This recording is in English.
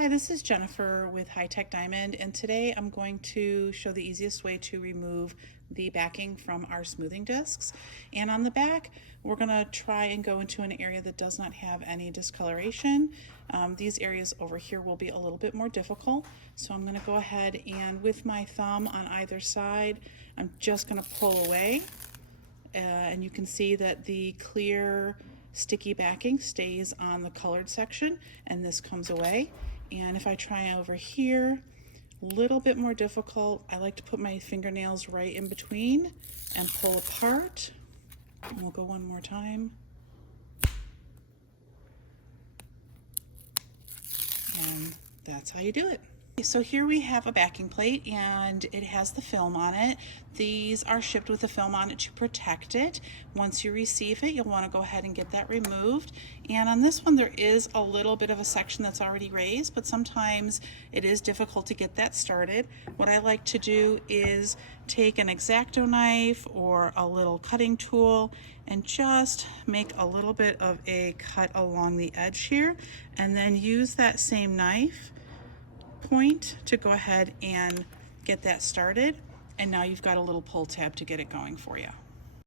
Hi, this is Jennifer with High Tech Diamond, and today I'm going to show the easiest way to remove the backing from our smoothing discs. And on the back, we're going to try and go into an area that does not have any discoloration. These areas over here will be a little bit more difficult, so I'm going to go ahead and with my thumb on either side, I'm just going to pull away. And you can see that the clear sticky backing stays on the colored section, and this comes away. And if I try over here, a little bit more difficult. I like to put my fingernails right in between and pull apart. And we'll go one more time. And that's how you do it. So here we have a backing plate and it has the film on it. These are shipped with the film on it to protect it. Once you receive it, you'll want to go ahead and get that removed. And on this one, there is a little bit of a section that's already raised, but sometimes it is difficult to get that started. What I like to do is take an X-Acto knife or a little cutting tool and just make a little bit of a cut along the edge here, and then use that same knife point to go ahead and get that started. And now you've got a little pull tab to get it going for you.